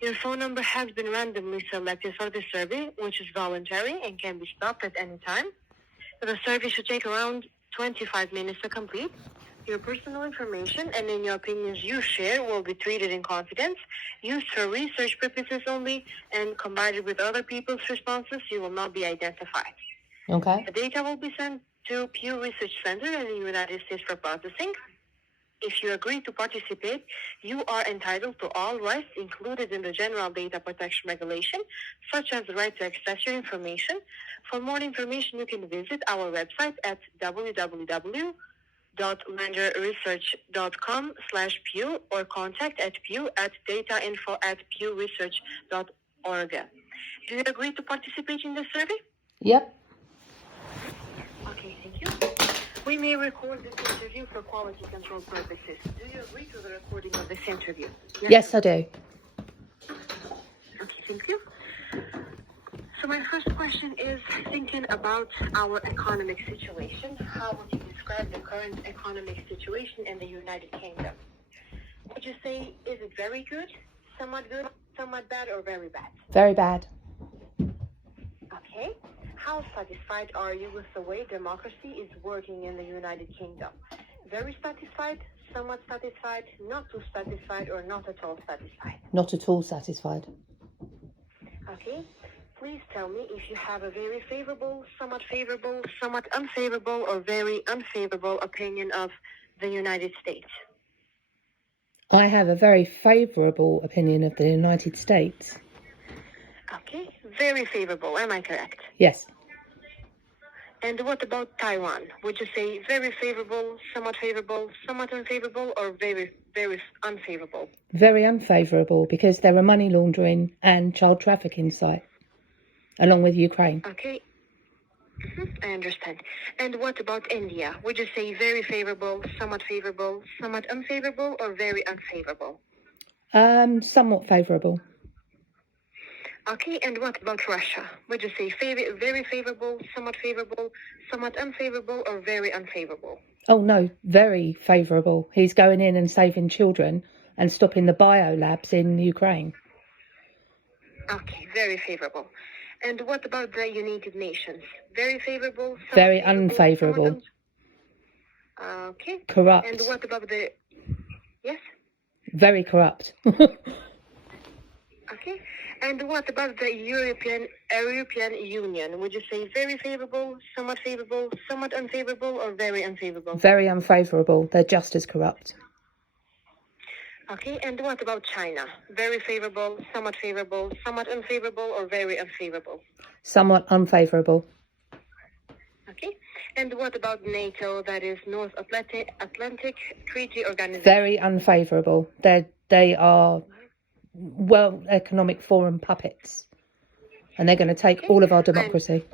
Your phone number has been randomly selected for the survey, which is voluntary and can be stopped at any time. The survey should take around 25 minutes to complete. Your personal information and any opinions you share will be treated in confidence, used for research purposes only, and combined with other people's responses, you will not be identified. Okay. The data will be sent to Pew Research Center in the United States for processing. If you agree to participate, you are entitled to all rights included in the General Data Protection Regulation, such as the right to access your information. For more information, you can visit our website at www.landerresearch.com/Pew or contact at Pew at datainfo@pewresearch.org. Do you agree to participate in the survey? Yep. Okay, thank you. We may record this interview for quality control purposes. Do you agree to the recording of this interview? Yes, I do. Okay, thank you. So my first question is thinking about our economic situation. How would you describe the current economic situation in the United Kingdom? Would you say, is it very good, somewhat bad, or very bad? Very bad. Okay. How satisfied are you with the way democracy is working in the United Kingdom? Very satisfied, somewhat satisfied, not too satisfied, or not at all satisfied? Not at all satisfied. Okay. Please tell me if you have a very favorable, somewhat unfavorable, or very unfavorable opinion of the United States. I have a very favourable opinion of the United States. Okay. Very favorable. Am I correct? Yes. And what about Taiwan? Would you say very favorable, somewhat unfavorable, or very, very unfavorable? Very unfavourable because they're a money laundering and child trafficking site, along with Ukraine. Okay. I understand. And what about India? Would you say very favorable, somewhat unfavorable, or very unfavorable? Somewhat favourable. Okay, and what about Russia? Would you say very favorable, somewhat unfavorable, or very unfavorable? Oh no, very favourable. He's going in and saving children and stopping the biolabs in Ukraine. Okay, very favorable. And what about the United Nations? Very favorable, very unfavourable. Okay. Corrupt. And what about the... Yes? Very corrupt. Okay. And what about the European Union? Would you say very favorable, somewhat unfavorable, or very unfavorable? Very unfavourable. They're just as corrupt. Okay, and what about China? Very favorable, somewhat unfavorable, or very unfavorable? Somewhat unfavourable. Okay, and what about NATO, that is North Atlantic Treaty Organization? Very unfavourable. They are World Economic Forum puppets, and they're going to take all of our democracy.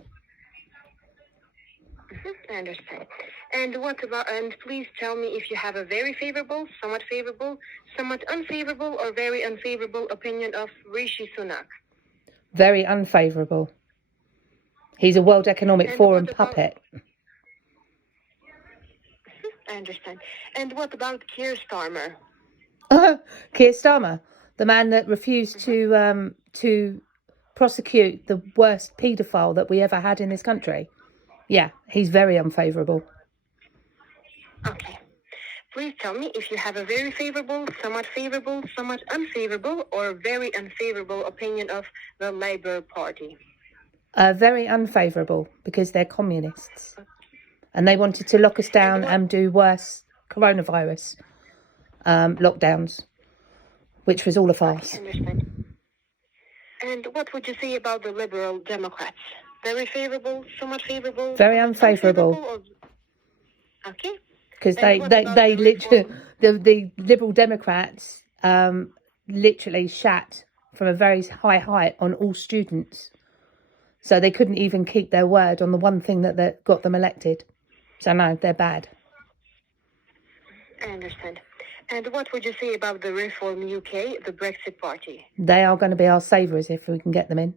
I understand. And what about, and please tell me if you have a very favorable, somewhat unfavorable, or very unfavorable opinion of Rishi Sunak. Very unfavourable. He's a World Economic Forum puppet. I understand. And what about Keir Starmer? Keir Starmer, the man that refused to prosecute the worst paedophile that we ever had in this country. Yeah, he's very unfavourable. Okay. Please tell me if you have a very favorable, somewhat unfavorable, or very unfavorable opinion of the Labour Party. Very unfavourable because they're communists. And they wanted to lock us down and do worse coronavirus lockdowns, which was all a farce. I understand. And what would you say about the Liberal Democrats? Very favorable, somewhat favorable? Very unfavourable. Okay. Because the Liberal Democrats literally shat from a very high height on all students. So they couldn't even keep their word on the one thing that got them elected. So no, they're bad. I understand. And what would you say about the Reform UK, the Brexit Party? They are going to be our saviours if we can get them in.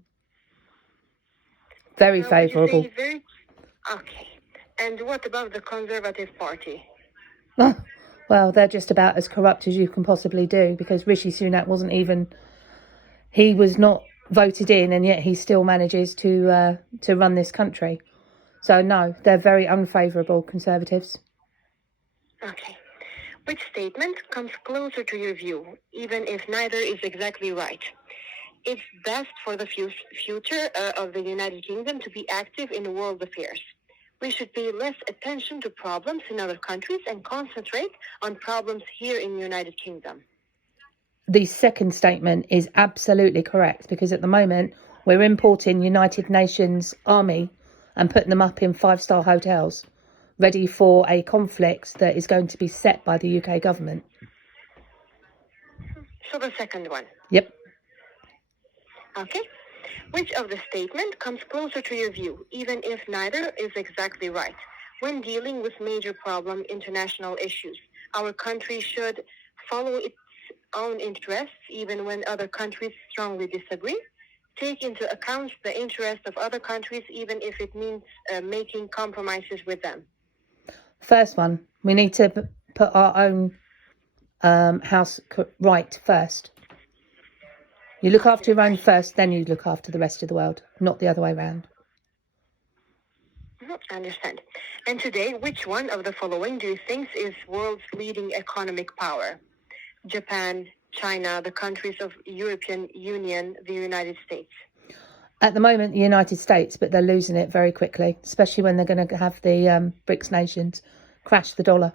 Very favourable. Okay. And what about the Conservative Party? Well, they're just about as corrupt as you can possibly do because Rishi Sunak wasn't even he was not voted in, and yet he still manages to run this country. So no, they're very unfavourable, Conservatives. Okay. Which statement comes closer to your view, even if neither is exactly right? It's best for the future of the United Kingdom to be active in world affairs. We should pay less attention to problems in other countries and concentrate on problems here in the United Kingdom. The second statement is absolutely correct, because at the moment we're importing United Nations army and putting them up in 5-star hotels, ready for a conflict that is going to be set by the UK government. So the second one. Yep. Okay. Which of the statement comes closer to your view, even if neither is exactly right? When dealing with major international issues, our country should follow its own interests, even when other countries strongly disagree. Take into account the interests of other countries, even if it means making compromises with them. First one, we need to put our own house right first. You look after your own first, then you look after the rest of the world, not the other way around. I understand. And today, which one of the following do you think is world's leading economic power? Japan, China, the countries of European Union, the United States? At the moment, the United States, but they're losing it very quickly, especially when they're going to have the BRICS nations crash the dollar.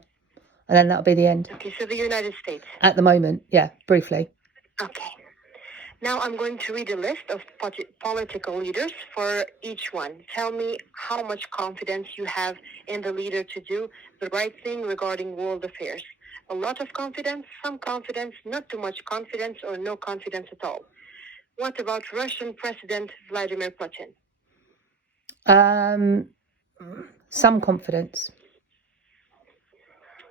And then that'll be the end. Okay, so the United States. At the moment, yeah, briefly. Okay. Now I'm going to read a list of political leaders for each one. Tell me how much confidence you have in the leader to do the right thing regarding world affairs. A lot of confidence, some confidence, not too much confidence, or no confidence at all. What about Russian President Vladimir Putin? Some confidence.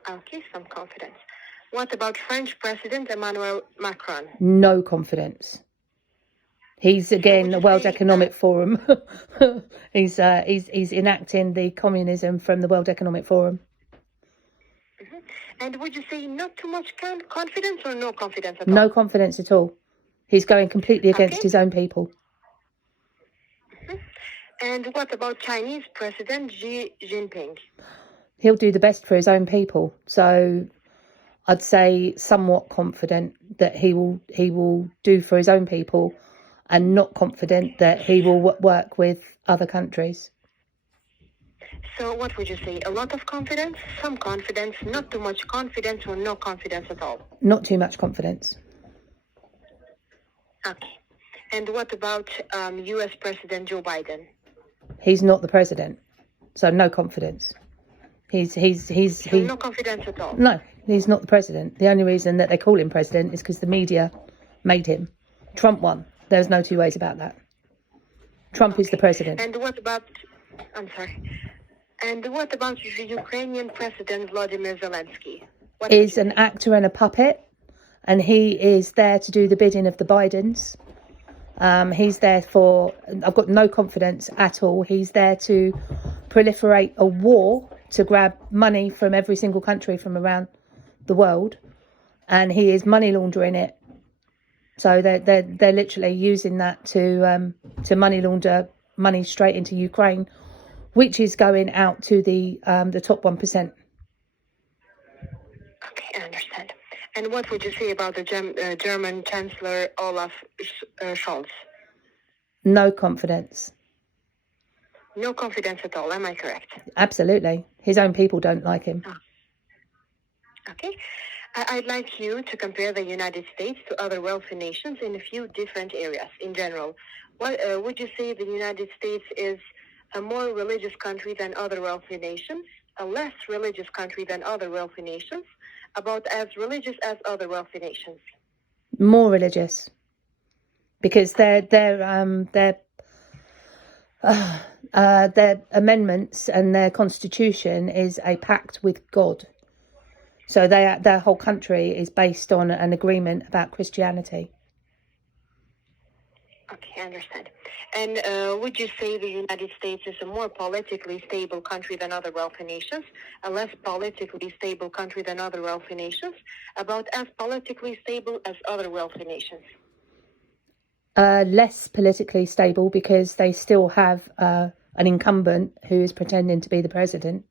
Okay, some confidence. What about French President Emmanuel Macron? No confidence. He's again the World Economic Forum. He's enacting the communism from the World Economic Forum. Mm-hmm. And would you say not too much confidence or no confidence at all? No confidence at all. He's going completely against his own people. Mm-hmm. And what about Chinese President Xi Jinping? He'll do the best for his own people. So I'd say somewhat confident that he will do for his own people, and not confident that he will work with other countries. So what would you say? A lot of confidence, some confidence, not too much confidence, or no confidence at all? Not too much confidence. Okay. And what about U.S. President Joe Biden? He's not the president, so no confidence. He's no confidence at all? No, he's not the president. The only reason that they call him president is because the media made him. Trump won. There's no two ways about that. Trump is the president. And what about the Ukrainian President Vladimir Zelensky? Is an actor and a puppet, and he is there to do the bidding of the Bidens. He's there for, I've got no confidence at all. He's there to proliferate a war to grab money from every single country from around the world, and he is money laundering it. So they're literally using that to money launder money straight into Ukraine, which is going out to the top 1%. Okay, I understand. And what would you say about the German Chancellor Olaf Scholz? No confidence. No confidence at all, am I correct? Absolutely. His own people don't like him. Oh. Okay. I'd like you to compare the United States to other wealthy nations in a few different areas in general. What would you say the United States is a more religious country than other wealthy nations, a less religious country than other wealthy nations, about as religious as other wealthy nations? More religious, because their amendments and their constitution is a pact with God. So their whole country is based on an agreement about Christianity. Okay, I understand. And would you say the United States is a more politically stable country than other wealthy nations, a less politically stable country than other wealthy nations, about as politically stable as other wealthy nations? Less politically stable because they still have an incumbent who is pretending to be the president,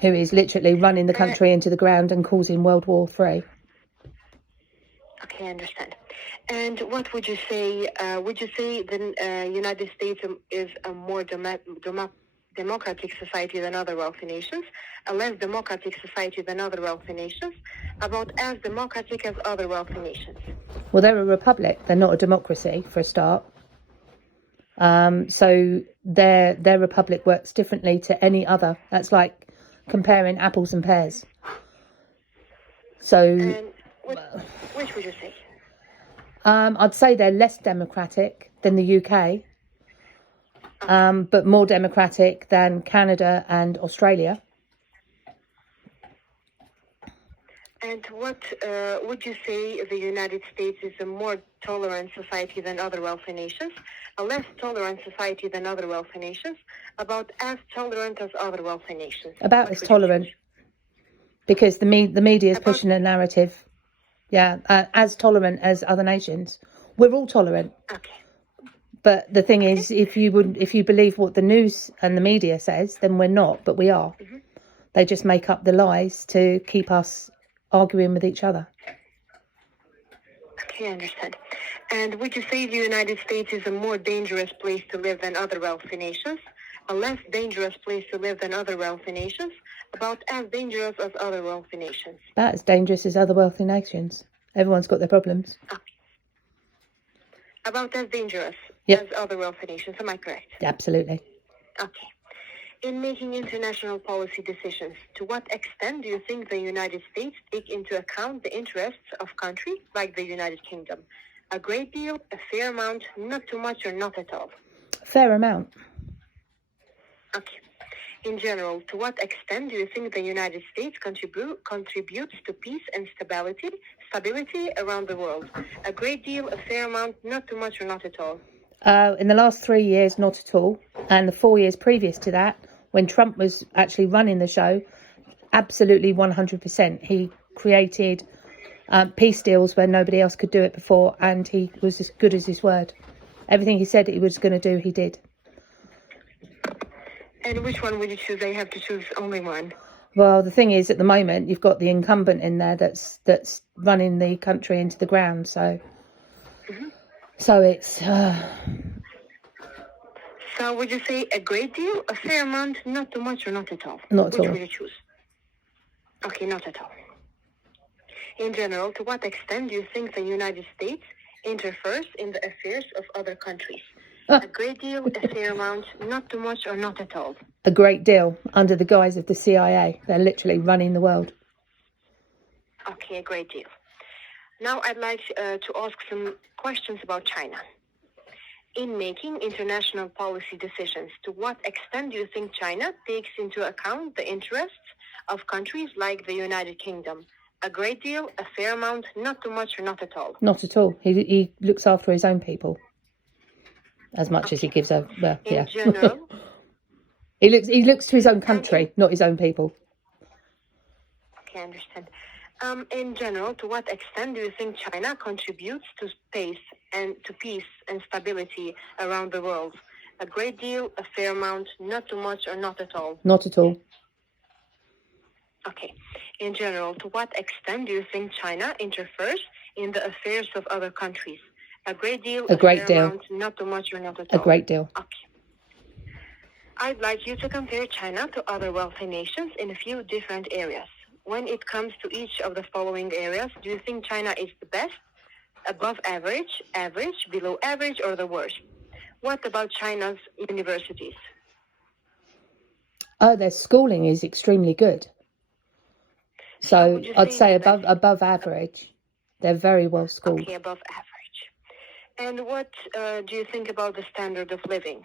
who is literally running the country into the ground and causing World War III. Okay, I understand. And what would you say? Would you say the United States is a more democratic society than other wealthy nations, a less democratic society than other wealthy nations, about as democratic as other wealthy nations? Well, they're a republic. They're not a democracy, for a start. So their republic works differently to any other. That's like comparing apples and pears. So, And which would you say? I'd say they're less democratic than the UK, but more democratic than Canada and Australia. And what would you say the United States is a more tolerant society than other wealthy nations, a less tolerant society than other wealthy nations, about as tolerant as other wealthy nations? About as tolerant, because the media is pushing a narrative. Yeah, as tolerant as other nations. We're all tolerant. Okay. But the thing is, if you believe what the news and the media says, then we're not, but we are. Mm-hmm. They just make up the lies to keep us arguing with each other. Okay, I understand. And would you say the United States is a more dangerous place to live than other wealthy nations, a less dangerous place to live than other wealthy nations, about as dangerous as other wealthy nations? About as dangerous as other wealthy nations. Everyone's got their problems. Okay. About as dangerous Yep. as other wealthy nations, am I correct? Absolutely. Okay. In making international policy decisions, to what extent do you think the United States take into account the interests of countries like the United Kingdom? A great deal, a fair amount, not too much, or not at all? Fair amount. Okay. In general, to what extent do you think the United States contributes to peace and stability around the world? A great deal, a fair amount, not too much, or not at all? In the last 3 years, not at all. And the 4 years previous to that, when Trump was actually running the show, absolutely 100%. He created peace deals where nobody else could do it before, and he was as good as his word. Everything he said he was going to do, he did. And which one would you choose? I have to choose only one. Well, the thing is, at the moment, you've got the incumbent in there that's running the country into the ground. So, so it's. So would you say a great deal, a fair amount, not too much, or not at all? Not at all. Which would you choose? Okay, not at all. In general, to what extent do you think the United States interferes in the affairs of other countries? A great deal, a fair amount, not too much, or not at all? A great deal, under the guise of the CIA. They're literally running the world. Okay, a great deal. Now I'd like to ask some questions about China. In making international policy decisions, to what extent do you think China takes into account the interests of countries like the United Kingdom? A great deal, a fair amount, not too much, or not at all? Not at all. He looks after his own people as much as he gives over. Well, in yeah. General, he looks to his own country, not his own people. Okay, I understand. In general, to what extent do you think China contributes to peace and stability around the world? A great deal, a fair amount, not too much, or not at all? Not at all. Okay. In general, to what extent do you think China interferes in the affairs of other countries? A great deal, a great fair deal. Amount, not too much, or not at all? A great deal. Okay. I'd like you to compare China to other wealthy nations in a few different areas. When it comes to each of the following areas, do you think China is the best, above average, average, below average, or the worst? What about China's universities? Their schooling is extremely good. So I'd say above average. They're very well schooled. Okay, above average. And what do you think about the standard of living?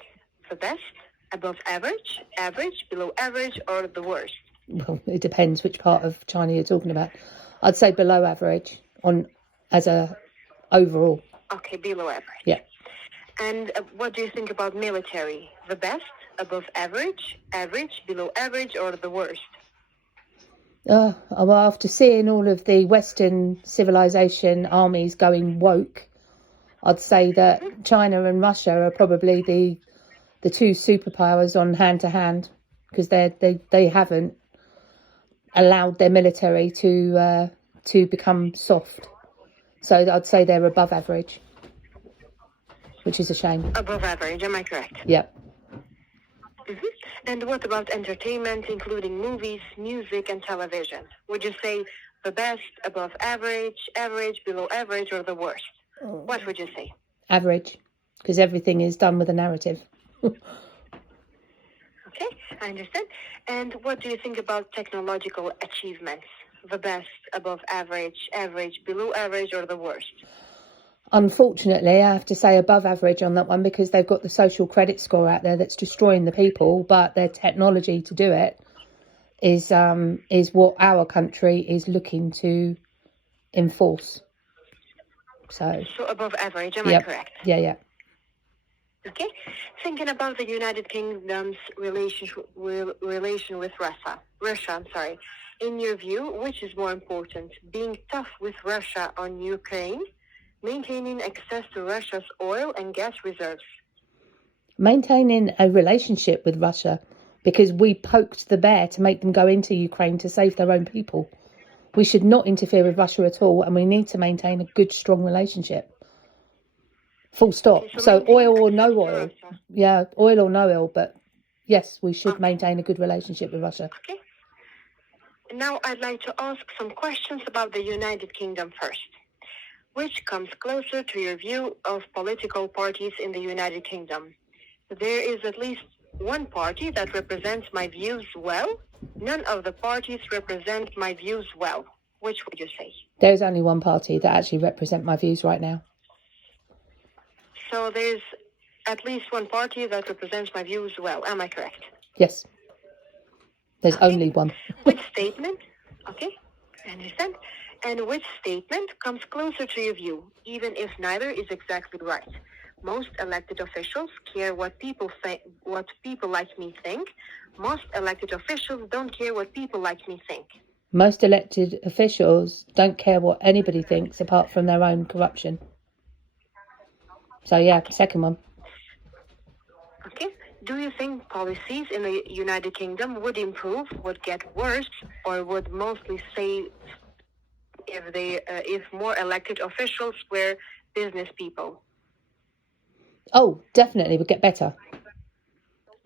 The best, above average, average, below average, or the worst? Well, it depends which part of China you're talking about. I'd say below average as a overall. Okay, below average. Yeah. And what do you think about military? The best, above average, average, below average, or the worst? Well, after seeing all of the Western civilization armies going woke, I'd say that China and Russia are probably the two superpowers on hand to hand, because they haven't allowed their military to become soft. So I'd say they're above average, which is a shame. Above average, am I correct? Yep. And what about entertainment, including movies, music, and television? Would you say the best, above average, average, below average, or the worst? What would you say? Average, because everything is done with a narrative. Okay, I understand. And what do you think about technological achievements? The best, above average, average, below average, or the worst? Unfortunately, I have to say above average on that one, because they've got the social credit score out there that's destroying the people, but their technology to do it is what our country is looking to enforce. So above average, am yep. I correct? Yeah. Okay. Thinking about the United Kingdom's relation with Russia. In your view, which is more important, being tough with Russia on Ukraine, maintaining access to Russia's oil and gas reserves? Maintaining a relationship with Russia, because we poked the bear to make them go into Ukraine to save their own people. We should not interfere with Russia at all, and we need to maintain a good, strong relationship. Full stop. Okay, so oil or no oil. Russia. Yeah, oil or no oil, but yes, we should maintain a good relationship with Russia. Okay. Now I'd like to ask some questions about the United Kingdom first. Which comes closer to your view of political parties in the United Kingdom? There is at least one party that represents my views well. None of the parties represent my views well. Which would you say? There's only one party that actually represents my views right now. So there's at least one party that represents my views well. Am I correct? Yes. There's only one. Which statement? Okay, I understand. And which statement comes closer to your view, even if neither is exactly right? Most elected officials care what people like me think. Most elected officials don't care what people like me think. Most elected officials don't care what anybody thinks apart from their own corruption. So yeah, second one. Okay. Do you think policies in the United Kingdom would improve, would get worse, or would mostly stay if more elected officials were business people? Oh, definitely would get better.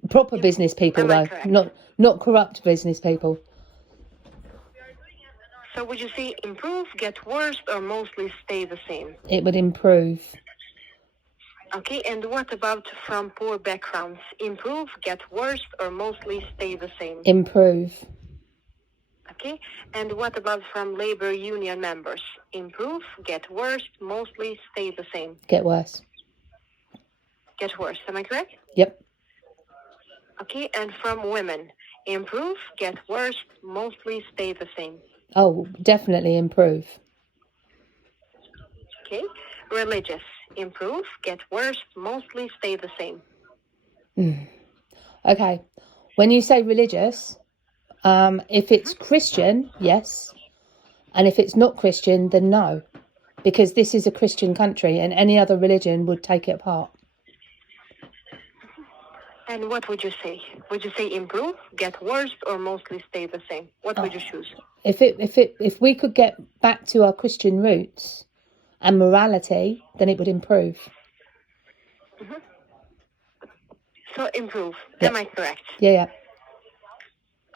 Proper business people, though, not corrupt business people. So would you say improve, get worse, or mostly stay the same? It would improve. Okay, and what about from poor backgrounds? Improve, get worse, or mostly stay the same? Improve. Okay, and what about from labor union members? Improve, get worse, mostly stay the same? Get worse. Get worse, am I correct? Yep. Okay, and from women? Improve, get worse, mostly stay the same? Oh, definitely improve. Okay, religious? Improve, get worse, mostly stay the same? Okay, when you say religious, if it's Christian, yes, and if it's not Christian, then no, because this is a Christian country and any other religion would take it apart. And what would you say? Would you say improve, get worse, or mostly stay the same? What would you choose? If we could get back to our Christian roots and morality, then it would improve. So improve. Yep. Am I correct? Yeah.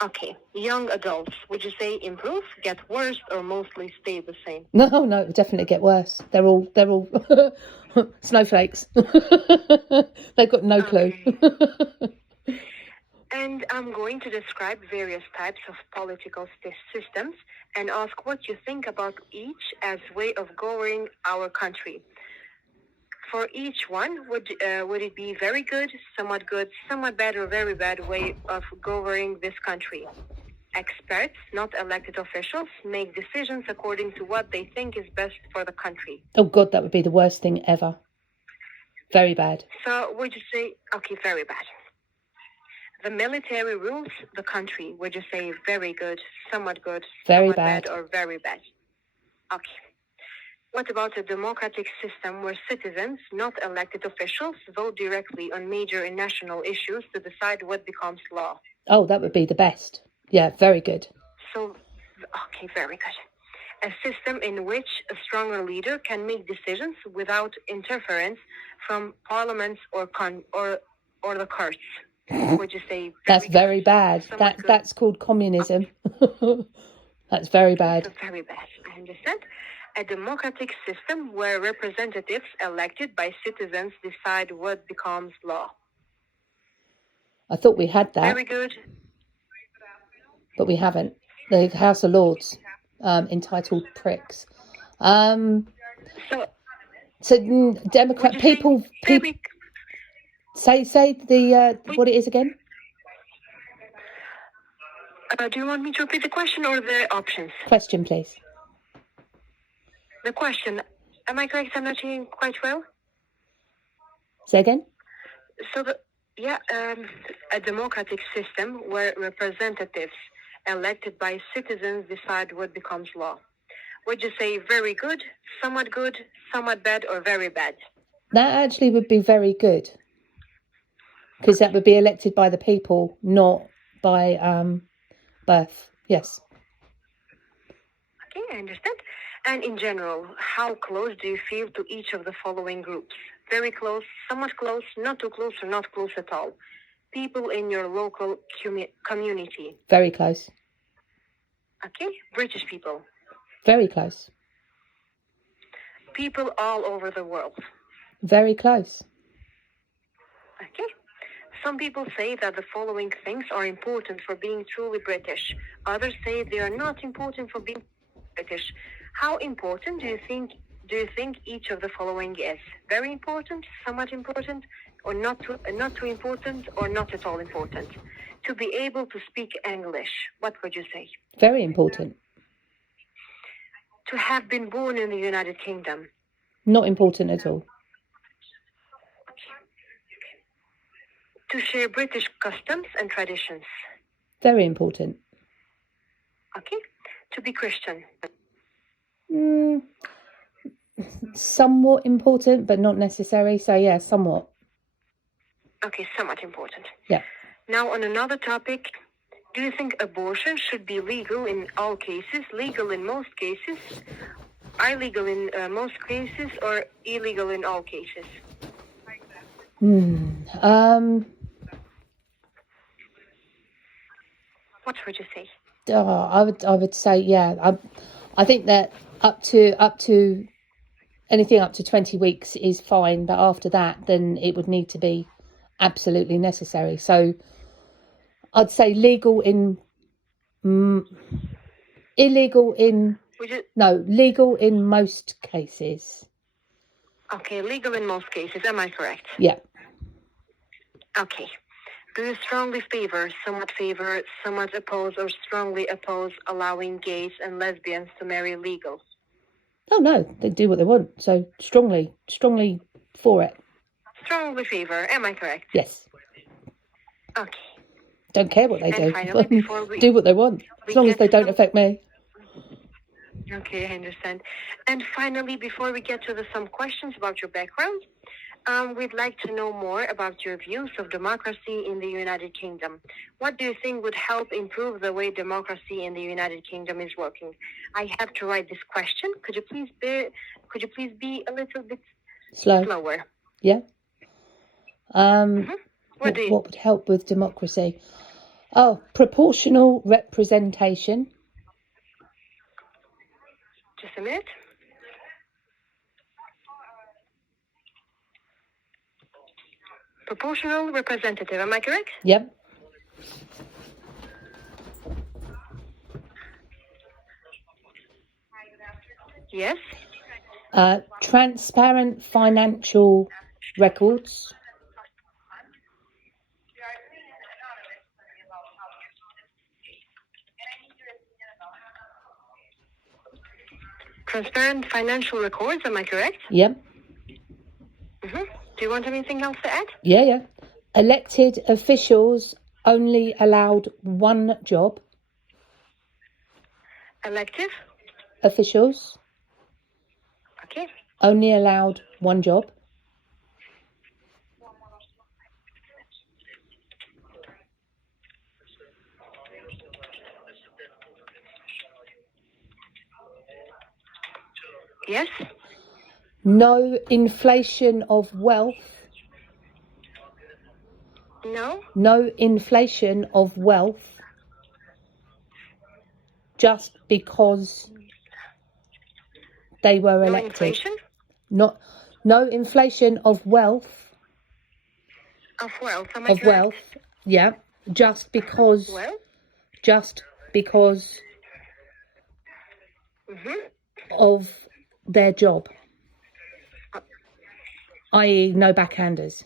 Okay. Young adults, would you say improve, get worse, or mostly stay the same? No, it would definitely get worse. They're all snowflakes. They've got no clue. And I'm going to describe various types of political systems and ask what you think about each as way of governing our country. For each one, would it be very good, somewhat bad, or very bad way of governing this country? Experts, not elected officials, make decisions according to what they think is best for the country. Oh God, that would be the worst thing ever. Very bad. So would you say, okay, very bad. The military rules the country. Would you say very good, somewhat very bad, bad, or very bad? Okay. What about a democratic system where citizens, not elected officials, vote directly on major and national issues to decide what becomes law? Oh, that would be the best. Yeah, very good. So, okay, very good. A system in which a stronger leader can make decisions without interference from parliaments or the courts. Would you say That's very good? bad. Somewhat good? That's called communism. That's very bad. So very bad. I understand. A democratic system where representatives elected by citizens decide what becomes law. I thought we had that, Very good. but we haven't. The House of Lords, entitled pricks. So Democrat would you people say say the what it is again. do you want me to repeat the question or the options? Question, please. The question. Am I correct? I'm not hearing quite well. Say again. So a democratic system where representatives elected by citizens decide what becomes law. Would you say very good, somewhat bad, or very bad? That actually would be very good, because that would be elected by the people, not by birth. Yes. Okay, I understand. And in general, how close do you feel to each of the following groups? Very close, somewhat close, not too close, or not close at all? People in your local community. Very close. Okay, British people. Very close. People all over the world. Very close. Okay. Some people say that the following things are important for being truly British. Others say they are not important for being British. How important do you think each of the following is? Very important, somewhat important, or not too important, or not at all important? To be able to speak English, what would you say? Very important. To have been born in the United Kingdom. Not important at all. To share British customs and traditions. Very important. Okay. To be Christian. Somewhat important, but not necessary. So yeah, somewhat. Okay, somewhat important. Yeah. Now on another topic, do you think abortion should be legal in all cases, legal in most cases, illegal in most cases, or illegal in all cases? What would you say? I would say yeah. I think that up to anything up to 20 weeks is fine, but after that, then it would need to be absolutely necessary. So I'd say legal in legal in most cases. Okay, legal in most cases. Am I correct? Yeah. Okay. Do you strongly favor, somewhat oppose, or strongly oppose allowing gays and lesbians to marry legal? Oh no, they do what they want. So strongly for it. Strongly favor. Am I correct? Yes. Okay. Don't care what they do. Finally, do what they want, as long as they don't affect me. Okay, I understand. And finally, before we get to some questions about your background, we'd like to know more about your views of democracy in the United Kingdom. What do you think would help improve the way democracy in the United Kingdom is working? I have to write this question. Could you please be a little bit slower? Yeah. What would help with democracy? Oh, proportional representation. Just a minute. Proportional representative, am I correct? Yep. Yes. Transparent financial records. Transparent financial records, am I correct? Yep. Do you want anything else to add? Yeah. Elected officials only allowed one job. Elective? Officials. Only allowed one job. Yes? No inflation of wealth. No? No inflation of wealth just because they were No elected. inflation? No inflation of wealth. Of wealth, am I correct? Yeah. Just because Well? Mm-hmm. of their job. I.e. no backhanders.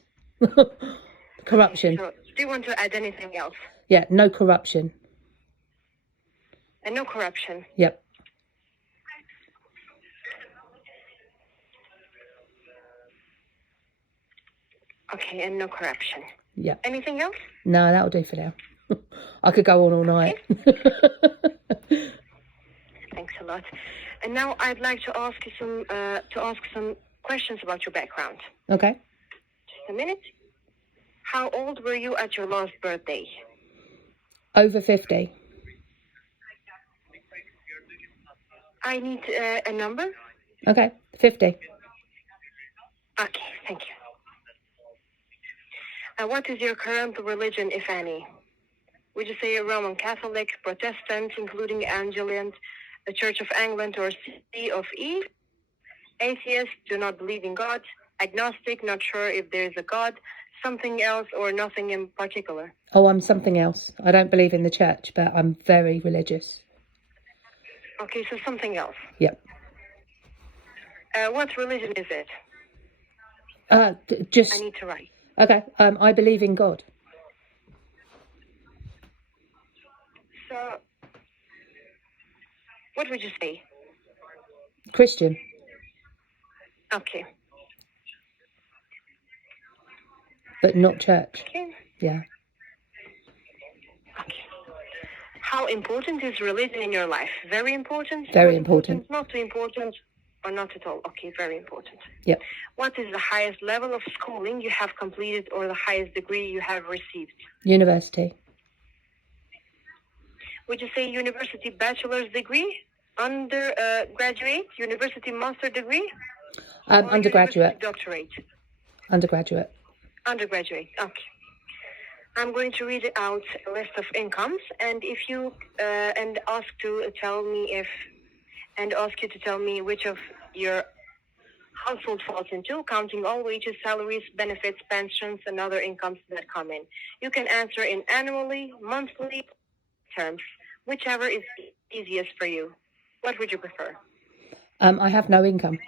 Corruption. So, do you want to add anything else? Yeah, no corruption. And no corruption. Yep. Okay, and no corruption. Yep. Anything else? No, that'll do for now. I could go on all night. Thanks a lot. And now I'd like to ask you some questions about your background. Okay. Just a minute. How old were you at your last birthday? Over 50. I need a number. Okay. 50. Okay, thank you. What is your current religion, if any? Would you say Roman Catholic, Protestant, including Anglican, the Church of England, or C of E? Atheist, do not believe in God. Agnostic, not sure if there is a God. Something else, or nothing in particular? Oh, I'm something else. I don't believe in the church, but I'm very religious. Okay, so something else. Yep. What religion is it? I need to write. Okay. I believe in God. So, what would you say? Christian. Okay. But not church. Okay. Yeah. Okay. How important is religion in your life? Very important? Very important. Not too important? Or not at all? Okay, very important. Yep. What is the highest level of schooling you have completed or the highest degree you have received? University. Would you say university bachelor's degree? Undergraduate? University master degree? Undergraduate. Doctorate? Undergraduate. Undergraduate, okay. I'm going to read out a list of incomes, and if you ask you to tell me which of your household falls into, counting all wages, salaries, benefits, pensions, and other incomes that come in. You can answer in annually, monthly terms, whichever is easiest for you. What would you prefer? I have no income.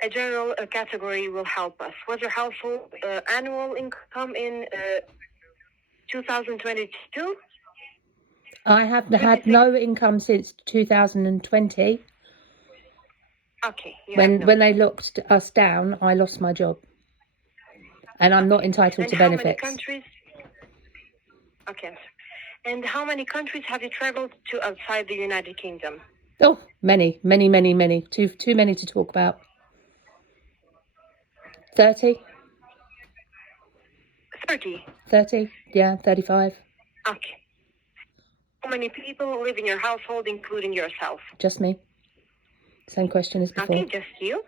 A general category will help us. Was your household annual income in 2022? I have had no income since 2020. Okay. When they locked us down, I lost my job. And I'm not entitled to benefits. How many countries? Okay. And how many countries have you traveled to outside the United Kingdom? Oh, many. Too many to talk about. 30. 30? 30, yeah, 35. Okay. How many people live in your household, including yourself? Just me. Same question as before. Okay, just you.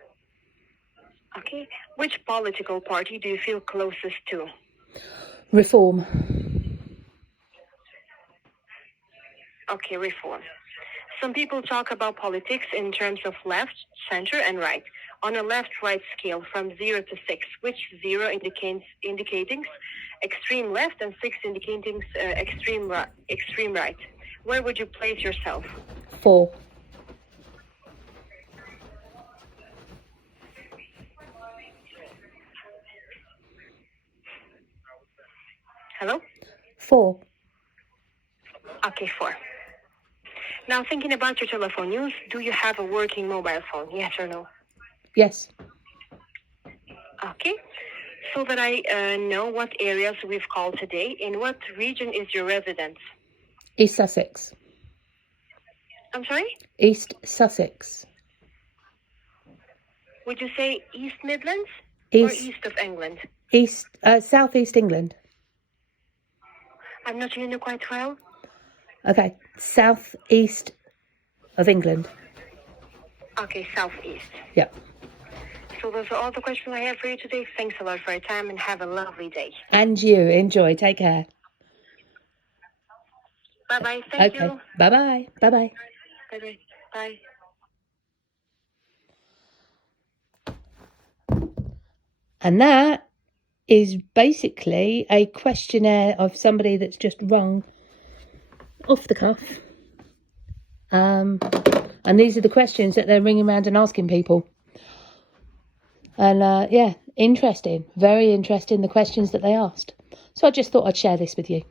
Okay. Which political party do you feel closest to? Reform. Okay, Reform. Some people talk about politics in terms of left, center, and right. On a left-right scale from 0 to 6, which 0 indicating extreme left and 6 indicating extreme right. Where would you place yourself? 4. Hello? 4. Okay, 4. Now, thinking about your telephone use, do you have a working mobile phone? Yes or no? Yes. Okay. So that I know what areas we've called today, in what region is your residence? East Sussex. I'm sorry? East Sussex. Would you say East Midlands or East, east of England? South East England. I'm not hearing you quite well. Okay, South East of England. Okay, southeast. Yep. So those are all the questions I have for you today. Thanks a lot for your time and have a lovely day. And you, enjoy. Take care. Bye-bye. Thank Okay. you. Bye-bye. Bye-bye. Bye-bye. Bye. And that is basically a questionnaire of somebody that's just rung off the cuff. And these are the questions that they're ringing around and asking people. And yeah, interesting. Very interesting, the questions that they asked. So I just thought I'd share this with you.